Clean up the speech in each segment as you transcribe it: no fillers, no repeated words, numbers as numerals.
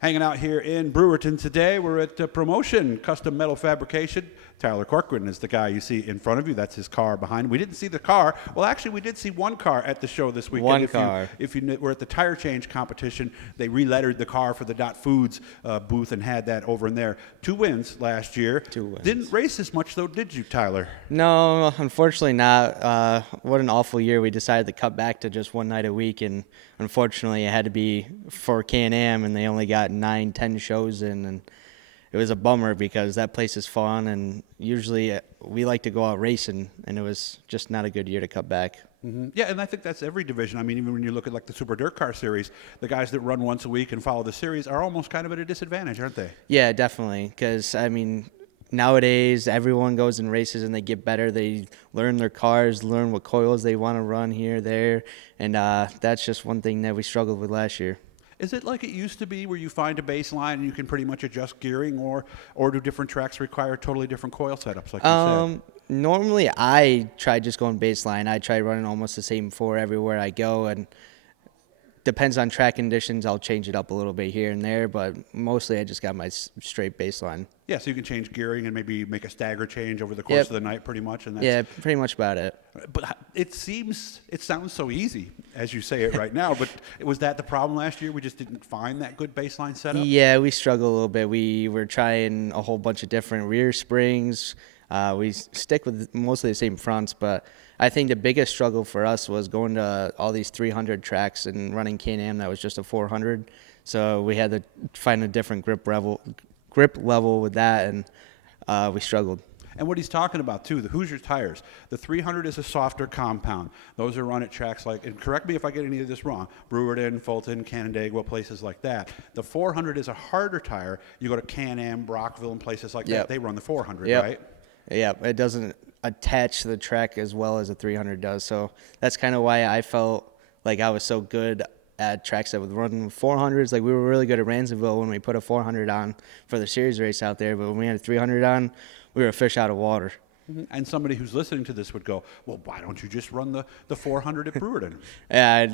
Hanging out here in Brewerton today. We're at Promotion Custom Metal Fabrication. Tyler Corcoran is the guy you see in front of you. That's his car behind him. We didn't see the car. Well, actually, we did see one car at the show this weekend. One car. If you were at the tire change competition, they relettered the car for the Dot Foods booth and had that over in there. 2 wins last year. 2 wins. Didn't race as much, though, did you, Tyler? No, unfortunately not. What an awful year. We decided to cut back to just one night a week, and unfortunately it had to be for Can Am, and they only got 9-10 shows in, and it was a bummer because that place is fun, and usually we like to go out racing, and it was just not a good year to cut back. Mm-hmm. Yeah, and I think that's every division. I mean, even when you look at like the Super DIRTcar Series, the guys that run once a week and follow the series are almost kind of at a disadvantage, aren't they? Yeah, definitely, because, I mean, nowadays everyone goes and races and they get better. They learn their cars, learn what coils they want to run here, there, and that's just one thing that we struggled with last year. Is it like it used to be where you find a baseline and you can pretty much adjust gearing, or do different tracks require totally different coil setups like you said? Normally I try just going baseline. I try running almost the same four everywhere I go, and depends on track conditions. I'll change it up a little bit here and there, but mostly I just got my straight baseline. Yeah, so you can change gearing and maybe make a stagger change over the course of the night pretty much. And that's, yeah, pretty much about it. But it sounds so easy as you say it right now, but was that the problem last year? We just didn't find that good baseline setup? Yeah, we struggled a little bit. We were trying a whole bunch of different rear springs. We stick with mostly the same fronts, but I think the biggest struggle for us was going to all these 300 tracks and running Can Am that was just a 400. So we had to find a different grip level with that, and we struggled. And what he's talking about, too, the Hoosier tires. The 300 is a softer compound. Those are run at tracks like, and correct me if I get any of this wrong, Brewerton, Fulton, Canandaigua, places like that. The 400 is a harder tire. You go to Can Am, Brockville, and places like that. They run the 400, right? Yeah, it doesn't attach to the track as well as a 300 does. So that's kind of why I felt like I was so good at tracks that would run 400s. Like, we were really good at Ransomville when we put a 400 on for the series race out there, but when we had a 300 on, we were a fish out of water. Mm-hmm. And somebody who's listening to this would go, well, why don't you just run the 400 at Brewerton? Yeah,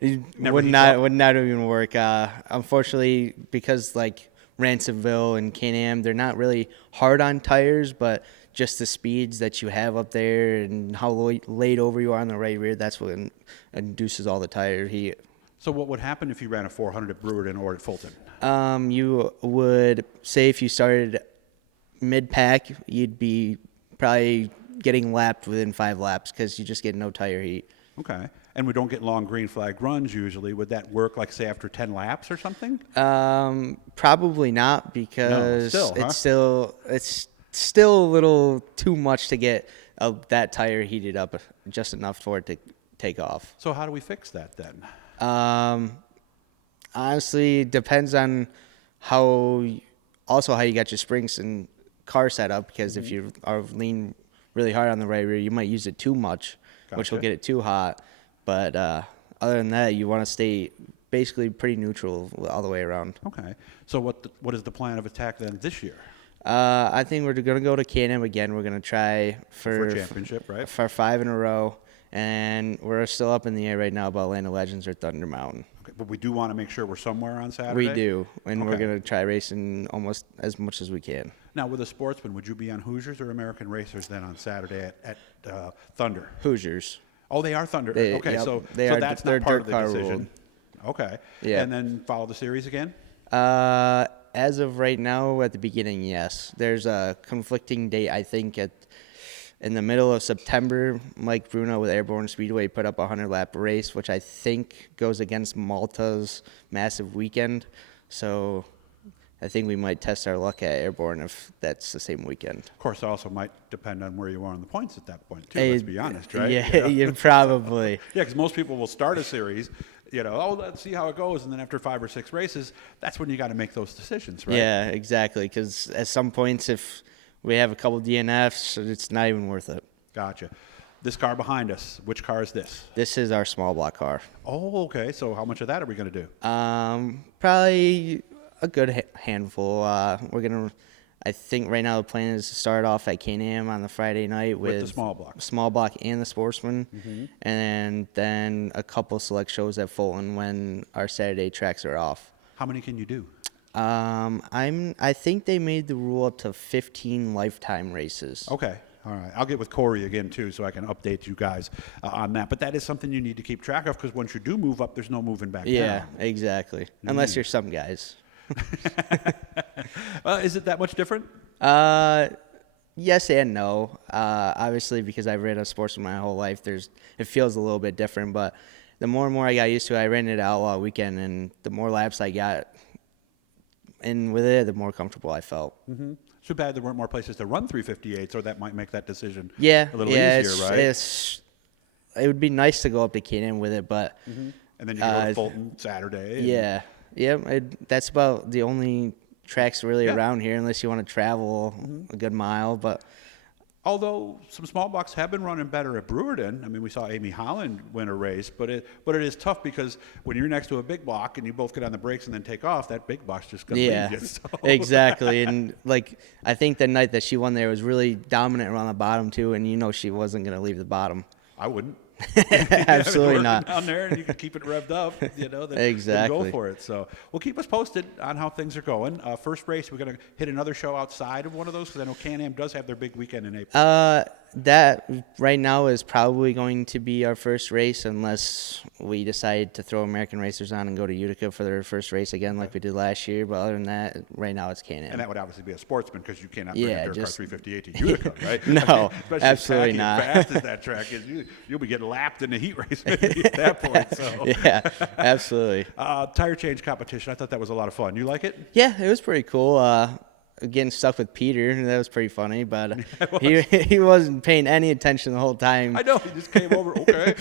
it would not even work. Unfortunately, because like Ransomville and Can Am, they're not really hard on tires, but just the speeds that you have up there and how laid over you are on the right rear, that's what induces all the tire heat. So what would happen if you ran a 400 at Brewerton or at Fulton? You would, say if you started mid-pack, you'd be probably getting lapped within 5 laps because you just get no tire heat. Okay. And we don't get long green flag runs usually. Would that work, like, say, after 10 laps or something? Probably not, because it's still a little too much to get that tire heated up just enough for it to take off. So how do we fix that then? Honestly, it depends on how you got your springs and car set up, because if you are lean really hard on the right rear, you might use it too much, which will get it too hot. But other than that, you want to stay basically pretty neutral all the way around. Okay. So what is the plan of attack then this year? I think we're going to go to Can Am again. We're going to try for a championship, right? For 5 in a row. And we're still up in the air right now about Land of Legends or Thunder Mountain. Okay, but we do want to make sure we're somewhere on Saturday? We do, and we're going to try racing almost as much as we can. Now, with a sportsman, would you be on Hoosiers or American Racers then on Saturday at Thunder? Hoosiers. Oh, they are Thunder. So that's not part of the decision. Okay. Yeah. And then follow the series again? As of right now, at the beginning, yes. There's a conflicting date, I think, in the middle of September. Mike Bruno with Airborne Speedway put up a 100-lap race, which I think goes against Malta's massive weekend. So I think we might test our luck at Airborne if that's the same weekend. Of course, it also might depend on where you are on the points at that point, too, let's be honest, right? Yeah, you probably. Yeah, because most people will start a series, let's see how it goes, and then after 5 or 6 races, that's when you got to make those decisions, right? Yeah, exactly, because at some points, if we have a couple DNFs, it's not even worth it. Gotcha. This car behind us, which car is this? This is our small block car. Oh, okay. So how much of that are we going to do? Probably a good handful. I think right now the plan is to start off at Can Am on the Friday night with the small block and the Sportsman, and then a couple select shows at Fulton when our Saturday tracks are off. How many can you do? I think they made the rule up to 15 lifetime races. Okay. All right. I'll get with Corey again, too, so I can update you guys on that. But that is something you need to keep track of because once you do move up, there's no moving back Yeah, down. exactly. Unless you're some guys. Is it that much different? Yes and no. Obviously, because I've ran a sportsman my whole life, it feels a little bit different. But the more and more I got used to it, I ran it Outlaw weekend, and the more laps I got in with it, the more comfortable I felt. Mm-hmm. Too bad there weren't more places to run 358s, or that might make that decision Yeah, a little easier, right? It would be nice to go up to Can Am with it, but And then you go to Fulton Saturday. and- that's about the only tracks really Yeah. around here, unless you want to travel a good mile. But Although some small blocks have been running better at Brewerton. I mean, we saw Amy Holland win a race, but it is tough because when you're next to a big block and you both get on the brakes and then take off, that big block's just going to leave you. So. exactly. And I think the night that she won there was really dominant around the bottom too, and she wasn't going to leave the bottom. I wouldn't. Absolutely not. Down there, and you can keep it revved up, then Exactly. go for it. So, well, keep us posted on how things are going. First race, we're going to hit another show outside of one of those because I know Can Am does have their big weekend in April. That right now is probably going to be our first race unless we decide to throw American Racers on and go to Utica for their first race again like we did last year. But other than that, right now it's Can Am. And that would obviously be a sportsman because you cannot bring a DIRTcar 358 to Utica, right? No, especially absolutely as not. fast as that track is, you'll be getting lapped in the heat race maybe at that point. So. Yeah, absolutely. Tire change competition. I thought that was a lot of fun. You like it? Yeah, it was pretty cool. Getting stuck with Peter, that was pretty funny, but he wasn't paying any attention the whole time. I know. He just came over. Okay.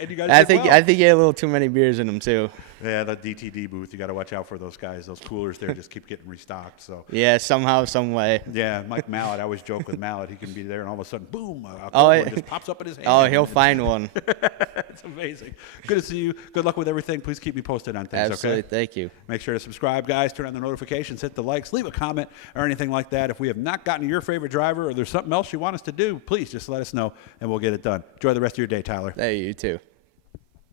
And you guys I did think well. I think he had a little too many beers in him too. Yeah, the DTD booth. You got to watch out for those guys. Those coolers there just keep getting restocked. So. Yeah, somehow, some way. Yeah, Mike Mallet. I always joke with Mallet. He can be there, and all of a sudden, boom! A Oh, one just pops up in his hand. Oh, he'll find one. It's amazing. Good to see you. Good luck with everything. Please keep me posted on things. Absolutely, Okay. thank you. Make sure to subscribe, guys. Turn on the notifications. Hit the likes. Leave a comment or anything like that. If we have not gotten to your favorite driver or there's something else you want us to do, please just let us know, and we'll get it done. Enjoy the rest of your day, Tyler. Hey, you too.